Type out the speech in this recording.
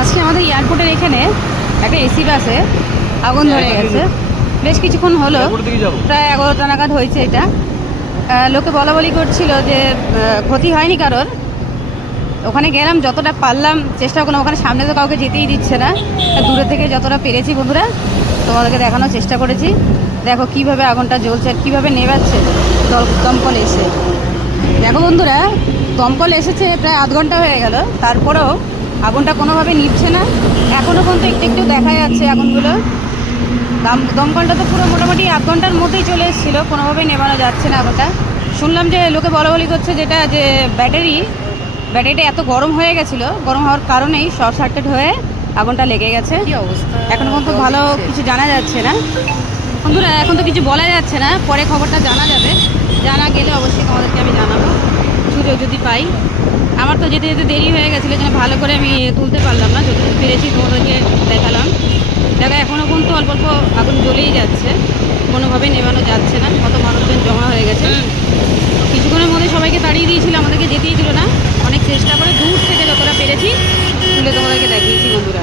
আজকে আমাদের এয়ারপোর্টের এখানে একটা এসি বাসে আগুন ধরে গেছে। বেশ কিছুক্ষণ হলো, প্রায় 11টা নাগাদ হয়েছে এটা। লোকে বলা বলি করছিল যে ক্ষতি হয়নি কারোর। ওখানে গেলাম, যতটা পারলাম চেষ্টা করলাম। ওখানে সামনে তো কাউকে যেতেই দিচ্ছে না, দূরে থেকে যতটা পেরেছি বন্ধুরা তোমাদেরকে দেখানোর চেষ্টা করেছি। দেখো কিভাবে আগুনটা জ্বলছে আর কীভাবে নেভাচ্ছে দমকল এসে। দেখো বন্ধুরা, দমকল এসেছে প্রায় আধ ঘন্টা হয়ে গেল, তারপরেও আগুনটা কোনোভাবে নিভছে না। এখনও পর্যন্ত একটু একটু দেখা যাচ্ছে আগুনগুলো। দমকলটা তো পুরো মোটামুটি আধ ঘন্টার মধ্যেই চলে এসেছিলো, কোনোভাবেই নেভানো যাচ্ছে না আগুনটা। শুনলাম যে লোকে বলা বলি করছে যেটা যে ব্যাটারিটা এত গরম হয়ে গেছিলো, গরম হওয়ার কারণেই শর্ট সার্কিট হয়ে আগুনটা লেগে গেছে। কি অবস্থা, এখনও পর্যন্ত ভালো কিছু জানা যাচ্ছে না বন্ধুরা, এখন তো কিছু বলা যাচ্ছে না। পরে খবরটা জানা যাবে, জানা গেলে অবশ্যই তোমাদেরকে আমি জানাবো যদি পাই। আমার তো যেতে যেতে দেরি হয়ে গেছিলো, যেন ভালো করে আমি তুলতে পারলাম না। যতটুকু পেরেছি তোমাদেরকে দেখালাম। দেখো এখনও পর্যন্ত অল্প অল্প আগুন জ্বলেই যাচ্ছে, কোনোভাবেই নেভানো যাচ্ছে না। কত মানুষজন জমা হয়ে গেছে। কিছুক্ষণের মধ্যে সবাইকে তাড়িয়ে দিয়েছিল, আমাদেরকে যেতেই দিল না। অনেক চেষ্টা করে দূর থেকে যতটা পেরেছি তুলে তোমাদেরকে দেখিয়েছি বন্ধুরা।